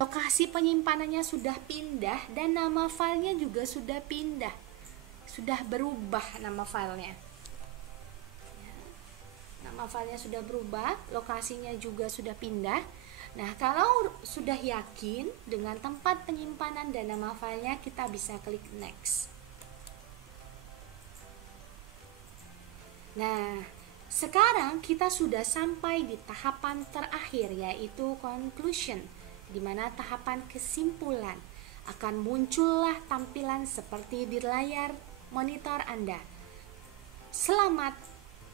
lokasi penyimpanannya sudah pindah dan nama filenya juga sudah pindah, sudah berubah nama filenya. Nama filenya sudah berubah, lokasinya juga sudah pindah. Nah, kalau sudah yakin dengan tempat penyimpanan dan nama filenya, kita bisa klik next. Nah, sekarang kita sudah sampai di tahapan terakhir, yaitu conclusion, di mana tahapan kesimpulan. Akan muncullah tampilan seperti di layar monitor Anda. Selamat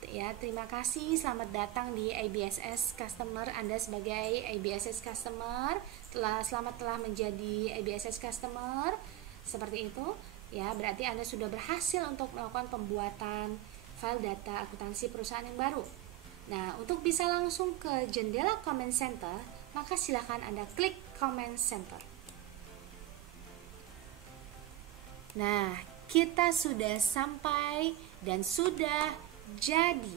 ya, terima kasih, selamat datang di ABSS Customer. Anda sebagai ABSS Customer selamat telah menjadi ABSS Customer, seperti itu ya. Berarti Anda sudah berhasil untuk melakukan pembuatan file data akuntansi perusahaan yang baru. Nah, untuk bisa langsung ke jendela Comment Center, maka silakan Anda klik Comment Center. Nah, kita sudah sampai dan sudah jadi.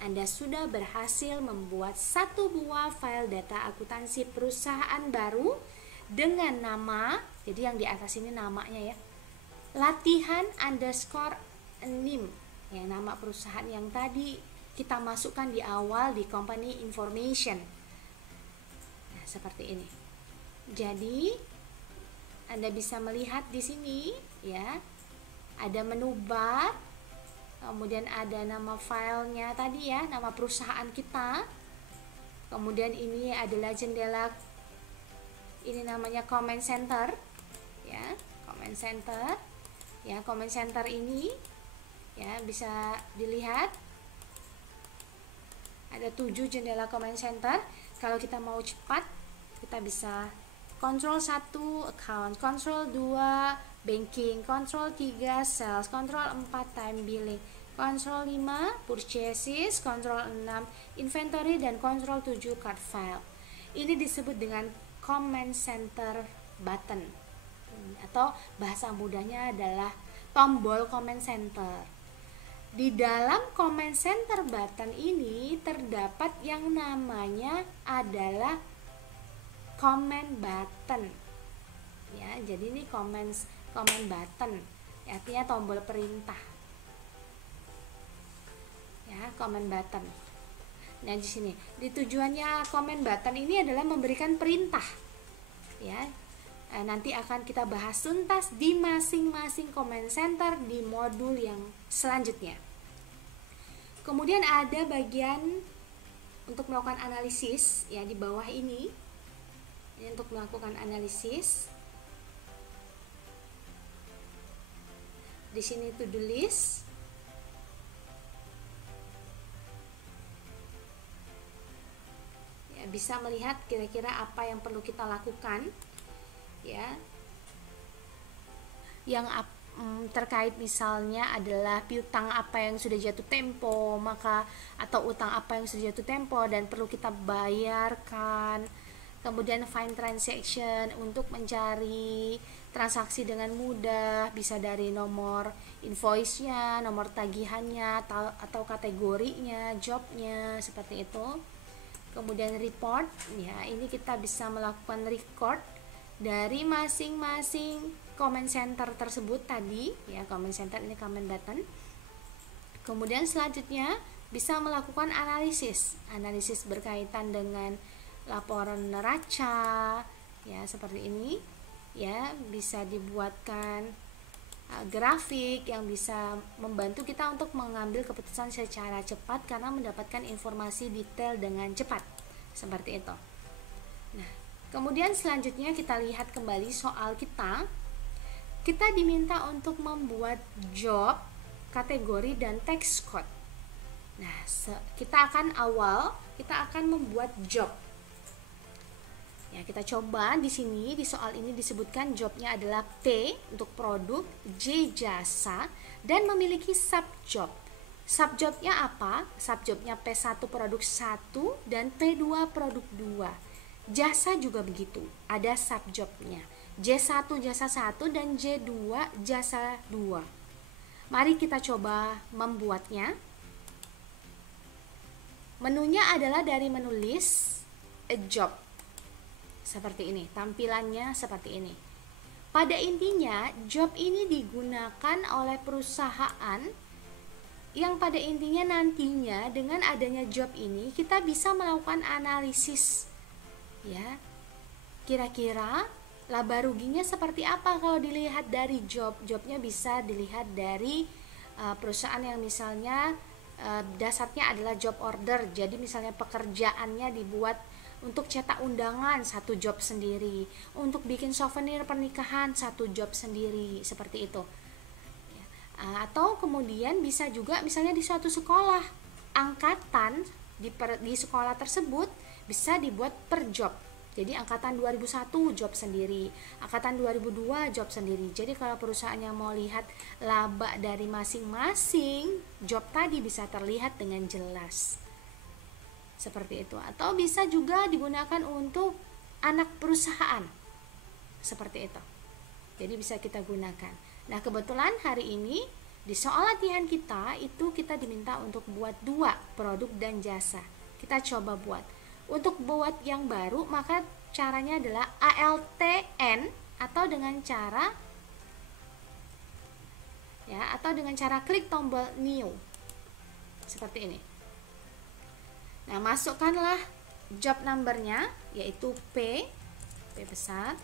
Anda sudah berhasil membuat satu buah file data akuntansi perusahaan baru dengan nama, jadi yang di atas ini namanya ya, latihan_nim, ya, nama perusahaan yang tadi kita masukkan di awal di company information. Nah, seperti ini. Jadi Anda bisa melihat di sini ya, ada menu bar, kemudian ada nama filenya tadi ya, nama perusahaan kita. Kemudian ini adalah jendela, ini namanya comment center ya, comment center ya. Comment center ini ya bisa dilihat ada 7 jendela comment center. Kalau kita mau cepat, kita bisa Control 1 account, Control 2 banking, Control 3 sales, Control 4 time billing, Control 5 purchases, Control 6 inventory, dan Control 7 card file. Ini disebut dengan comment center button, atau bahasa mudahnya adalah tombol comment center. Di dalam comment center button ini terdapat yang namanya adalah comment button ya. Jadi ini comment button artinya tombol perintah ya, comment button. Nah, di sini di tujuannya comment button ini adalah memberikan perintah ya. Nanti akan kita bahas tuntas di masing-masing comment center di modul yang selanjutnya. Kemudian ada bagian untuk melakukan analisis ya di bawah ini. Ini untuk melakukan analisis. Di sini to do list. Ya, bisa melihat kira-kira apa yang perlu kita lakukan ya. Yang terkait misalnya adalah piutang apa yang sudah jatuh tempo, maka atau utang apa yang sudah jatuh tempo dan perlu kita bayarkan. Kemudian find transaction untuk mencari transaksi dengan mudah, bisa dari nomor invoice-nya, nomor tagihannya, atau kategorinya, jobnya, seperti itu. Kemudian report, ya ini kita bisa melakukan record dari masing-masing comment center tersebut tadi, ya comment center ini comment button. Kemudian selanjutnya bisa melakukan analisis berkaitan dengan laporan neraca ya, seperti ini ya. Bisa dibuatkan grafik yang bisa membantu kita untuk mengambil keputusan secara cepat karena mendapatkan informasi detail dengan cepat, seperti itu. Nah, kemudian selanjutnya kita lihat kembali soal kita. Kita diminta untuk membuat job, kategori, dan text code. Nah, kita akan membuat job. Ya, kita coba di sini di soal ini disebutkan jobnya adalah P untuk produk, J jasa, dan memiliki subjob. Subjobnya apa? Subjobnya P1 produk 1 dan P2 produk 2. Jasa juga begitu, ada subjobnya. J1 jasa 1 dan J2 jasa 2. Mari kita coba membuatnya. Menunya adalah dari menu list, a job. Seperti ini, tampilannya seperti ini. Pada intinya, job ini digunakan oleh perusahaan yang pada intinya nantinya dengan adanya job ini kita bisa melakukan analisis, ya. Kira-kira laba ruginya seperti apa kalau dilihat dari jobnya bisa dilihat dari perusahaan yang misalnya dasarnya adalah job order. Jadi misalnya pekerjaannya dibuat untuk cetak undangan, satu job sendiri, untuk bikin souvenir pernikahan, satu job sendiri, seperti itu. Atau kemudian bisa juga misalnya di suatu sekolah, angkatan di sekolah tersebut bisa dibuat per job. Jadi angkatan 2001 job sendiri, angkatan 2002 job sendiri. Jadi kalau perusahaan yang mau lihat laba dari masing-masing job tadi bisa terlihat dengan jelas. Seperti itu. Atau bisa juga digunakan untuk anak perusahaan. Seperti itu. Jadi bisa kita gunakan. Nah, kebetulan hari ini di soal latihan kita itu kita diminta untuk buat 2 produk dan jasa. Kita coba buat. Untuk buat yang baru maka caranya adalah ALTN atau dengan cara klik tombol new. Seperti ini. Nah, masukkanlah job numbernya yaitu P besar.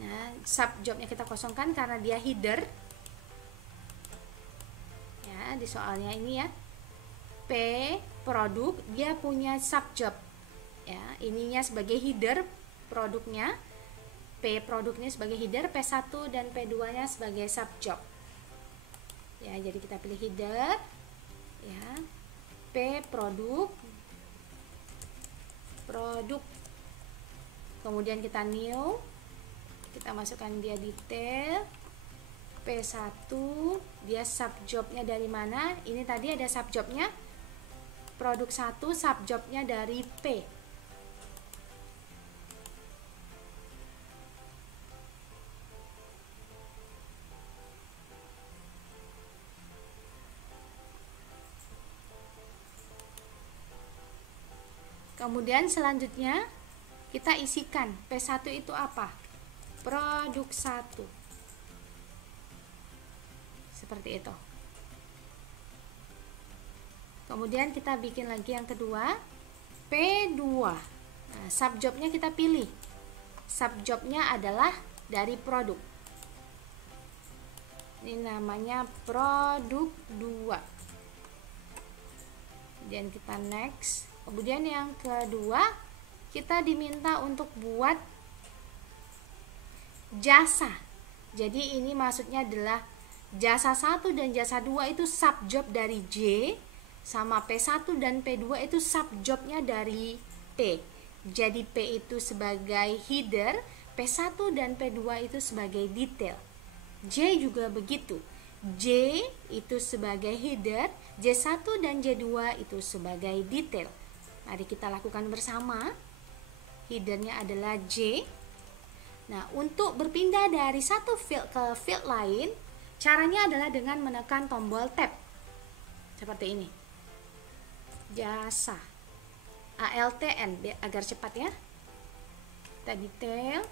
Nah, subjobnya kita kosongkan karena dia header. Ya, di soalnya ini ya. P produk, dia punya subjob. Ya, ininya sebagai header produknya. P produknya sebagai header, P1 dan P2-nya sebagai subjob. Ya, jadi kita pilih header. Ya. P produk. Kemudian kita new. Kita masukkan dia detail. P1, dia subjobnya dari mana? Ini tadi ada subjobnya. Produk 1, subjobnya dari P. Kemudian selanjutnya kita isikan P1 itu apa? Produk 1. Seperti itu. Kemudian kita bikin lagi yang kedua, P2. Nah, subjobnya kita pilih. Subjobnya adalah dari produk. Ini namanya produk 2. Kemudian kita next. Kemudian yang kedua, kita diminta untuk buat jasa. Jadi ini maksudnya adalah jasa 1 dan jasa 2 itu subjob dari J, sama P1 dan P2 itu subjobnya dari P. Jadi P itu sebagai header, P1 dan P2 itu sebagai detail. J juga begitu. J itu sebagai header, J1 dan J2 itu sebagai detail. Mari kita lakukan bersama. Headernya adalah J. Nah, untuk berpindah dari satu field ke field lain, caranya adalah dengan menekan tombol tab. Seperti ini. Jasa. ALTN agar cepat ya. Kita detail.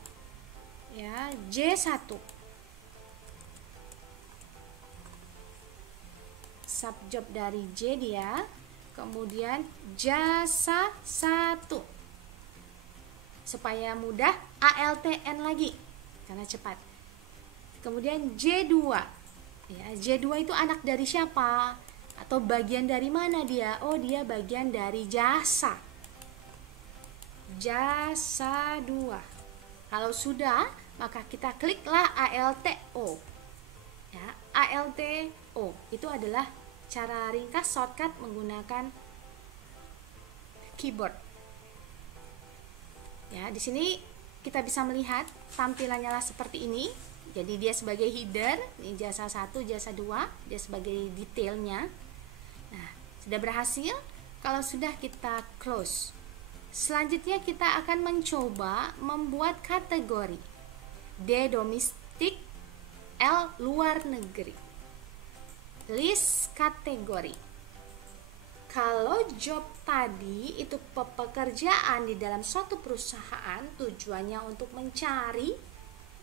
Ya, J1. Subjob dari J dia. Kemudian jasa 1. Supaya mudah ALTN lagi karena cepat. Kemudian J2. Ya, J2 itu anak dari siapa? Atau bagian dari mana dia? Oh, dia bagian dari jasa. Jasa 2. Kalau sudah, maka kita kliklah ALTO. Ya, ALTO itu adalah cara ringkas shortcut menggunakan keyboard. Ya, di sini kita bisa melihat tampilannya lah seperti ini. Jadi dia sebagai header, ini jasa 1, jasa 2, dia sebagai detailnya. Nah, sudah berhasil. Kalau sudah, kita close. Selanjutnya kita akan mencoba membuat kategori D domestik, L luar negeri. List kategori. Kalau job tadi itu pekerjaan di dalam suatu perusahaan, tujuannya untuk mencari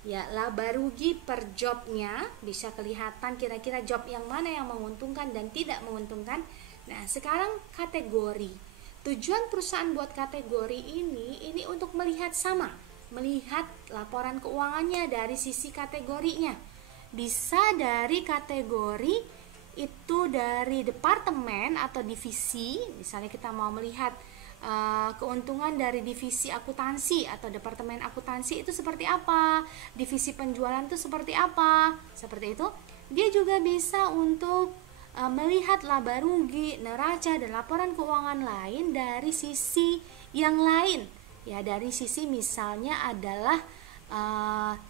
ya laba rugi per jobnya, bisa kelihatan kira-kira job yang mana yang menguntungkan dan tidak menguntungkan. Nah, sekarang kategori. Tujuan perusahaan buat kategori ini untuk melihat melihat laporan keuangannya dari sisi kategorinya. Bisa dari kategori itu dari departemen atau divisi, misalnya kita mau melihat keuntungan dari divisi akuntansi atau departemen akuntansi itu seperti apa, divisi penjualan itu seperti apa, seperti itu. Dia juga bisa untuk melihat laba rugi, neraca dan laporan keuangan lain dari sisi yang lain, ya dari sisi misalnya adalah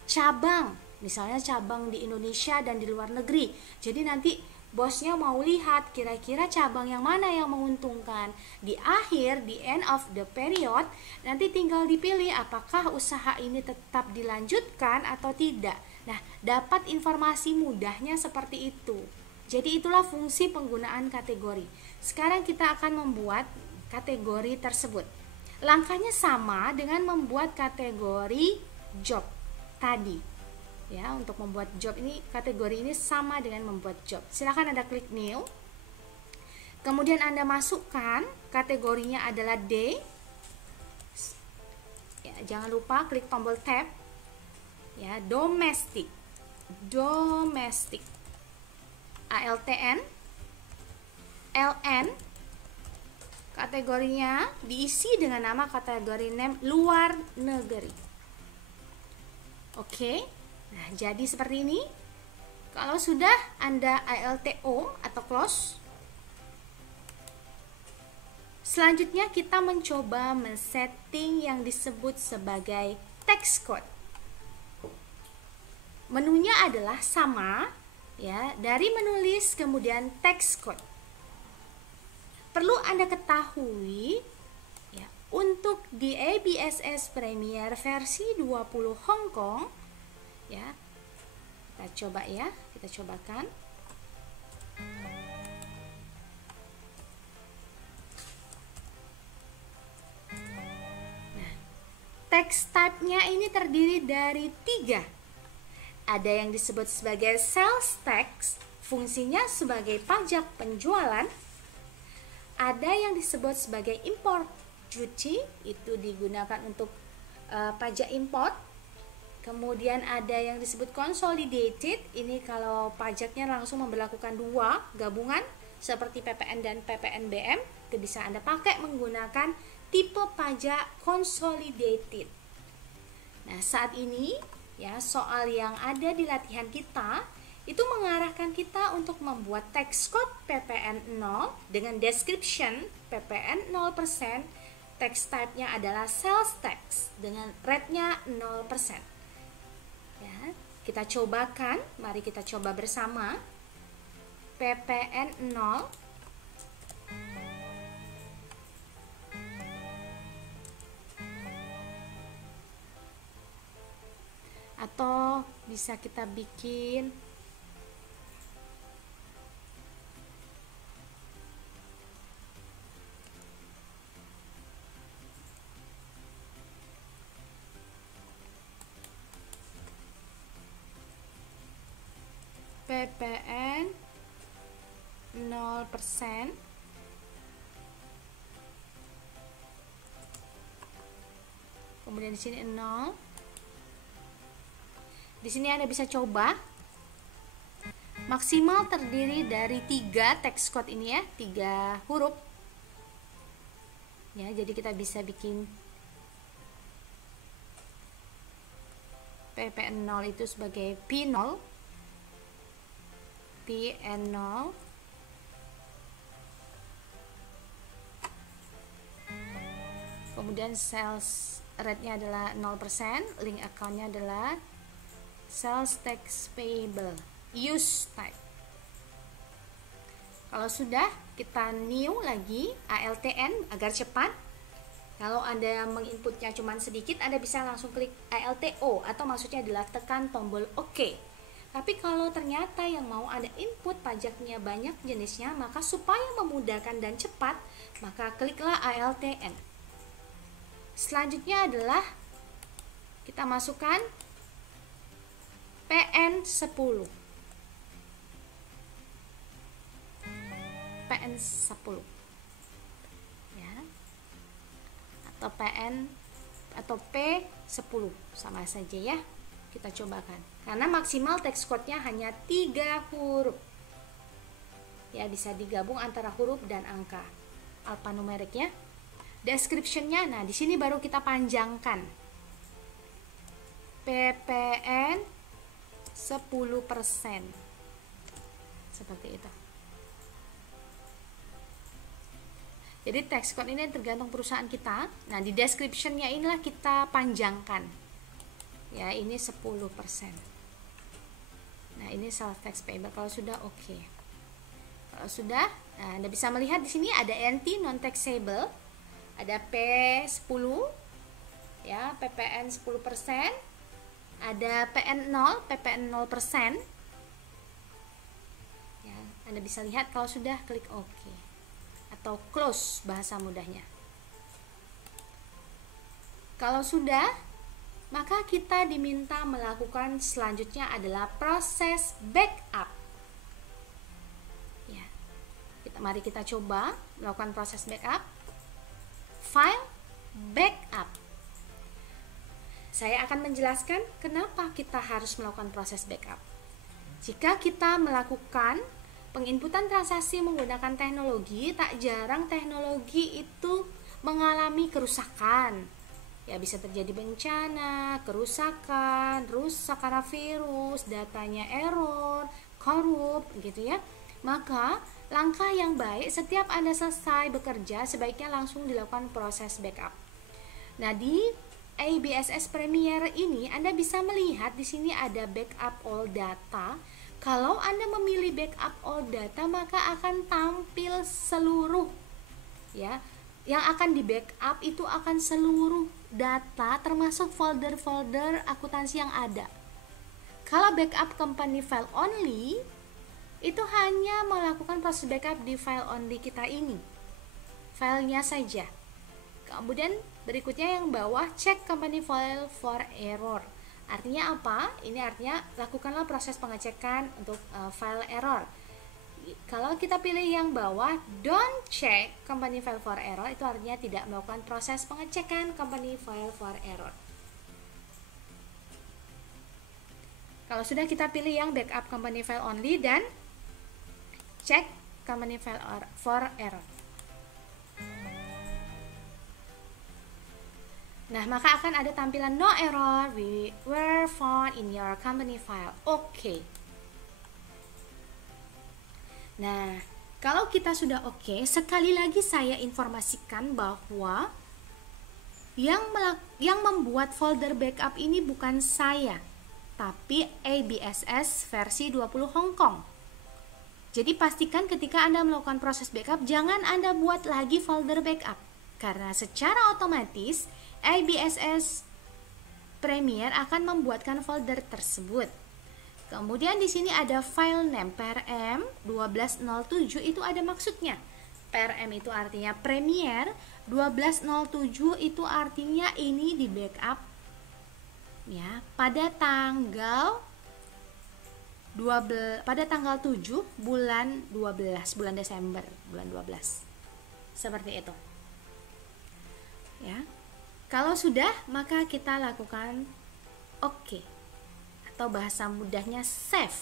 cabang, misalnya cabang di Indonesia dan di luar negeri. Jadi nanti bosnya mau lihat kira-kira cabang yang mana yang menguntungkan. Di akhir, di end of the period, nanti tinggal dipilih apakah usaha ini tetap dilanjutkan atau tidak. Nah, dapat informasi mudahnya seperti itu. Jadi itulah fungsi penggunaan kategori. Sekarang kita akan membuat kategori tersebut. Langkahnya sama dengan membuat kategori job tadi. Ya, untuk membuat job ini, kategori ini sama dengan membuat job. Silahkan Anda klik new. Kemudian Anda masukkan kategorinya adalah D. Ya, jangan lupa klik tombol tab. Ya, domestic. Domestic. ALTN. LN. Kategorinya diisi dengan nama kategori name luar negeri. Oke. Nah, jadi seperti ini. Kalau sudah Anda ALTO atau close, selanjutnya kita mencoba men-setting yang disebut sebagai text code. Menunya adalah sama, ya, dari menulis kemudian text code. Perlu Anda ketahui, ya, untuk di ABSS Premiere versi 20 Hong Kong, ya, kita coba ya, kita cobakan. Nah, text type-nya ini terdiri dari 3. Ada yang disebut sebagai sales tax, fungsinya sebagai pajak penjualan. Ada yang disebut sebagai import duty, itu digunakan untuk pajak import. Kemudian ada yang disebut consolidated, ini kalau pajaknya langsung memberlakukan 2 gabungan seperti PPN dan PPNBM, itu bisa Anda pakai menggunakan tipe pajak consolidated. Nah, saat ini ya, soal yang ada di latihan kita itu mengarahkan kita untuk membuat text code PPN 0 dengan description PPN 0%, text type-nya adalah sales tax dengan rate-nya 0%. Ya, kita cobakan, mari kita coba bersama. PPN 0 atau bisa kita bikin PPN 0%. Kemudian di sini 0. Di sini Anda bisa coba. Maksimal terdiri dari 3 text code ini ya, 3 huruf. Ya, jadi kita bisa bikin PPN 0 itu sebagai P0, PN0, kemudian sales rate-nya adalah 0%, link account-nya adalah sales tax payable, use type. Kalau sudah, kita new lagi ALTN agar cepat. Kalau Anda menginputnya cuma sedikit, Anda bisa langsung klik ALTO atau maksudnya adalah tekan tombol OK. Tapi kalau ternyata yang mau ada input pajaknya banyak jenisnya, maka supaya memudahkan dan cepat, maka kliklah ALTN. Selanjutnya adalah kita masukkan PN10. PN10. Ya. Atau PN atau P10 sama saja ya. Kita cobakan. Karena maksimal text code-nya hanya 3 huruf. Ya, bisa digabung antara huruf dan angka. Alphanumericnya. Description-nya, nah di sini baru kita panjangkan. PPN 10%. Seperti itu. Jadi text code ini tergantung perusahaan kita. Nah, di description-nya inilah kita panjangkan. Ya, ini 10%. Nah, ini self text payable kalau sudah oke. Kalau sudah, nah, Anda bisa melihat di sini ada NT non taxable, ada P10 ya, PPN 10%, ada PN0, PPN 0%. Ya, Anda bisa lihat kalau sudah klik OK atau close bahasa mudahnya. Kalau sudah, maka kita diminta melakukan selanjutnya adalah proses backup. Ya. Mari kita coba melakukan proses backup. File backup. Saya akan menjelaskan kenapa kita harus melakukan proses backup. Jika kita melakukan penginputan transaksi menggunakan teknologi, tak jarang teknologi itu mengalami kerusakan. Ya, bisa terjadi bencana, kerusakan, rusak karena virus, datanya error, korup, gitu ya. Maka, langkah yang baik setiap Anda selesai bekerja, sebaiknya langsung dilakukan proses backup. Nah, di ABSS Premier ini Anda bisa melihat di sini ada backup all data. Kalau Anda memilih backup all data, maka akan tampil seluruh ya. Yang akan di backup itu akan seluruh data termasuk folder-folder akuntansi yang ada. Kalau backup company file only, itu hanya melakukan proses backup di file only kita ini, filenya saja. Kemudian berikutnya yang bawah, check company file for error. Artinya apa? Ini artinya lakukanlah proses pengecekan untuk file error. Kalau kita pilih yang bawah, don't check company file for error, itu artinya tidak melakukan proses pengecekan company file for error. Kalau sudah, kita pilih yang backup company file only dan check company file for error. Nah, maka akan ada tampilan no error were found in your company file. Oke. Nah, kalau kita sudah oke, sekali lagi saya informasikan bahwa yang membuat folder backup ini bukan saya, tapi ABSS versi 20 Hong Kong. Jadi pastikan ketika Anda melakukan proses backup, jangan Anda buat lagi folder backup, karena secara otomatis ABSS Premier akan membuatkan folder tersebut. Kemudian di sini ada file name PRM 1207, itu ada maksudnya. PRM itu artinya Premier, 1207 itu artinya ini di backup ya pada tanggal 7 bulan 12, bulan Desember, bulan 12. Seperti itu. Ya. Kalau sudah, maka kita lakukan OK. Atau bahasa mudahnya save.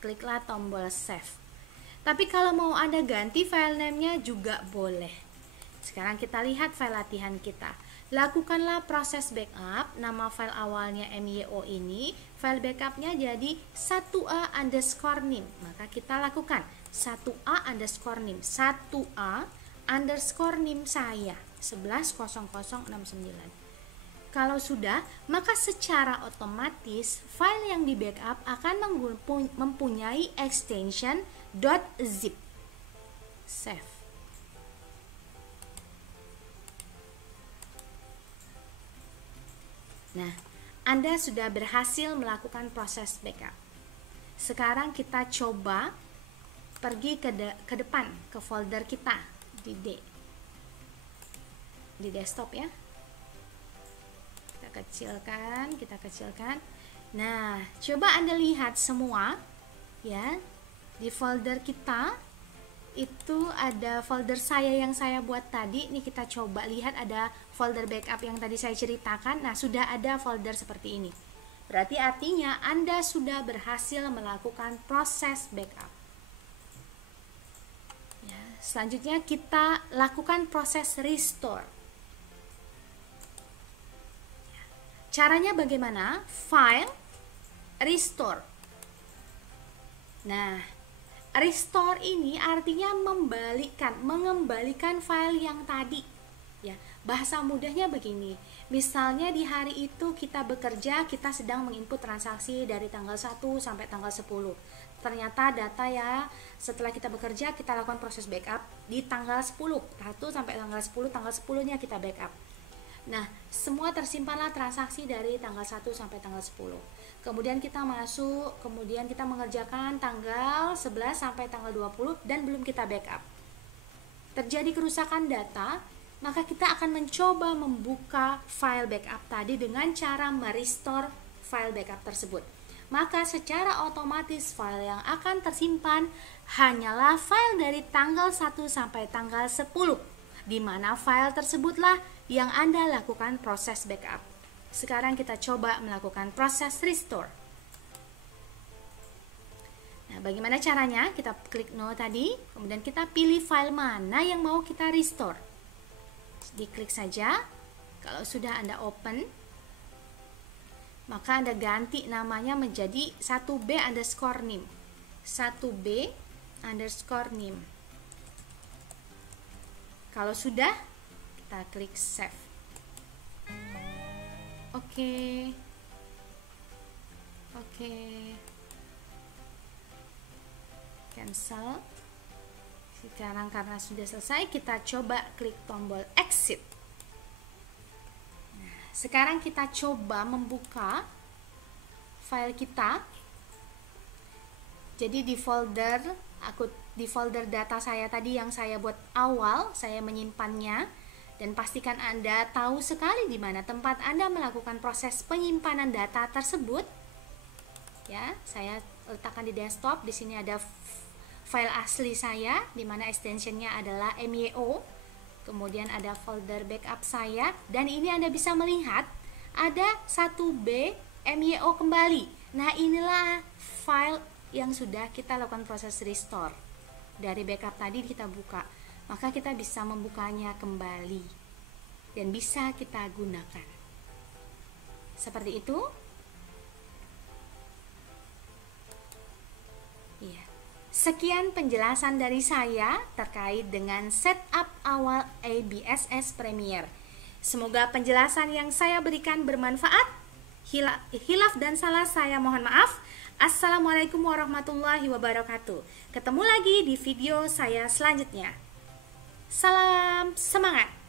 Kliklah tombol save. Tapi kalau mau Anda ganti file name-nya juga boleh. Sekarang kita lihat file latihan kita. Lakukanlah proses backup. Nama file awalnya MYO ini, file backupnya jadi 1A_name. Maka kita lakukan 1A_name. 1A_name saya 110069. Kalau sudah, maka secara otomatis file yang di backup akan mempunyai extension .zip. Save. Nah, Anda sudah berhasil melakukan proses backup. sekarang kita coba pergi ke depan, ke folder kita di desktop ya. Kita kecilkan. Nah, coba Anda lihat semua ya. Di folder kita itu ada folder yang saya buat tadi. Nih kita coba lihat, ada folder backup yang tadi saya ceritakan. Nah, sudah ada folder seperti ini. Berarti artinya Anda sudah berhasil melakukan proses backup. Ya, selanjutnya kita lakukan proses restore. Caranya bagaimana? File, restore. Nah, restore ini artinya mengembalikan file yang tadi. Ya, bahasa mudahnya begini. Misalnya di hari itu kita bekerja, kita sedang menginput transaksi dari tanggal 1 sampai tanggal 10. Ternyata data ya, setelah kita bekerja, kita lakukan proses backup di tanggal 10. 1 sampai tanggal 10, tanggal 10-nya kita backup. Nah, semua tersimpanlah transaksi dari tanggal 1 sampai tanggal 10. Kemudian kita masuk, kemudian kita mengerjakan tanggal 11 sampai tanggal 20 dan belum kita backup. Terjadi kerusakan data, maka kita akan mencoba membuka file backup tadi dengan cara merestore file backup tersebut. Maka secara otomatis file yang akan tersimpan hanyalah file dari tanggal 1 sampai tanggal 10, di mana file tersebutlah yang Anda lakukan proses backup. Sekarang kita coba melakukan proses restore. Nah, bagaimana caranya? Kita klik no tadi, kemudian kita pilih file mana yang mau kita restore. Diklik saja. Kalau sudah Anda open, maka Anda ganti namanya menjadi 1b_name. 1b_name. Kalau sudah, kita klik save. Oke. Cancel. Sekarang karena sudah selesai, kita coba klik tombol exit. Nah, sekarang kita coba membuka file kita. Jadi di folder data saya tadi yang saya buat awal, saya menyimpannya. Dan pastikan Anda tahu sekali di mana tempat Anda melakukan proses penyimpanan data tersebut. Ya, saya letakkan di desktop. Di sini ada file asli saya, di mana extensionnya adalah MYO. Kemudian ada folder backup saya, dan ini Anda bisa melihat ada 1B MYO kembali. Nah, inilah file yang sudah kita lakukan proses restore. Dari backup tadi kita buka, maka kita bisa membukanya kembali dan bisa kita gunakan. Seperti itu. Iya. Sekian penjelasan dari saya terkait dengan setup awal ABSS Premiere. Semoga penjelasan yang saya berikan bermanfaat. Hilaf dan salah saya mohon maaf. Assalamualaikum warahmatullahi wabarakatuh. Ketemu lagi di video saya selanjutnya. Salam semangat.